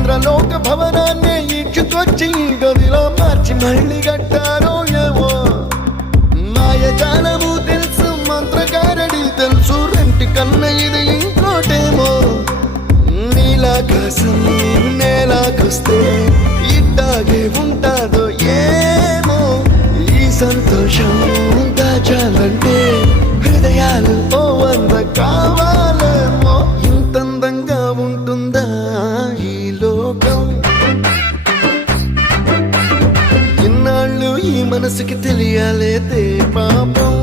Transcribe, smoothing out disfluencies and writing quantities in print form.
ఇంద్రలోక భవనాన్ని ఈడ్చుకొచ్చి గదిలో మార్చి మళ్ళీ కట్టారో ఏమో మాయజాలము తెలుసు మంత్రగారడి తెలుసు రెంటి కన్న ఇది ఇంకోటేమో నీలాకాశం నేలాకొస్తే ఇట్టాగే ఉంటాదో ఏమో ఈ సంతోషం దాచాలంటే హృదయాలు ఓ వంద కావాలేమో ఇంతందంగా ఉంటుందా ఈ లోకం ఇన్నాళ్ళు ఈ మనసుకి తెలియాలేదే పాపం